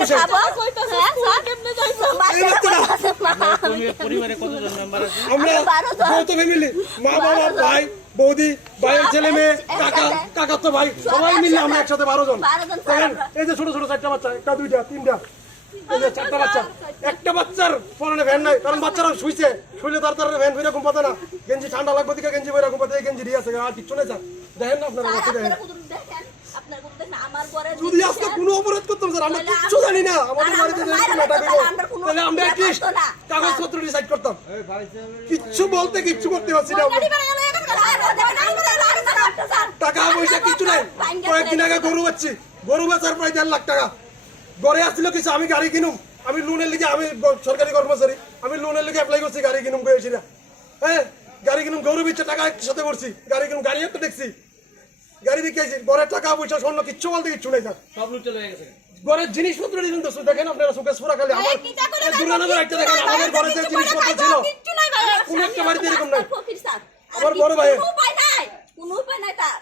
বসে আমরা যৌথ ফ্যামিলি, মা বাবা ভাই বৌদি ভাইয়ের ছেলে মেয়ে কাকা কাকাতো ভাই সবাই মিলে আমরা একসাথে 12 জন। দেখেন এই যে ছোট ছোট 4টা বাচ্চা, 1টা 2টা 3টা, এই যে 4টা বাচ্চা। একটা বাচ্চার পরনে ভ্যান নাই, কারণ বাচ্চারা শুইছে, শুইলে তার ভ্যান ফিরে ঘুম পাতে না। গেঞ্জি ঠান্ডা লাগবে দিকে গেঞ্জি বইরা ঘুম পাতে, এই গেঞ্জি দিয়ে আছে আর কিছু নেই। স্যার দেখেন না আপনারা দেখেন, যদি আজকে কোনো অপরাধ করতাম স্যার আমরা কিচ্ছু জানি না, আমাদের বাড়িতে তাহলে আমরা অ্যাটলিস্ট কাগজপত্র ডিসাইড করতাম। কিচ্ছু বলতে কিচ্ছু করতে পারছি না, টাকা পয়সা কিচ্ছু নাই। কয়েকদিন আগে গরু বেচার প্রায় 1.5 লাখ টাকা ঘরে আসছিল কিছু। আমি গাড়ি কিনুম, আমি লোনের লিগে, আমি সরকারি কর্মচারী, আমি লোনের লিগে অ্যাপ্লাই করছি, গাড়ি কিনুম গেছি না। হ্যাঁ গাড়ি কিনুম, গরু বিচ্ছে টাকা একসাথে করছি, গাড়ি কিনুম, গাড়ি একটা দেখছি, গাড়ি বিকেছি। ঘরের টাকা পয়সা স্বর্ণ কিচ্ছু বলতে কিচ্ছু নেই স্যার, সব লুট চলে গেছে। ঘরের জিনিসপত্র দেখেন আপনারা, চোখে সুরা খালি আমার দুর্গানগর একটা দেখেন, আমাদের ঘরে যে জিনিসপত্র ছিল কোন একটা বাড়িতে এরকম নাই। আমার বড় ভাই কোনো উপায় নাই তার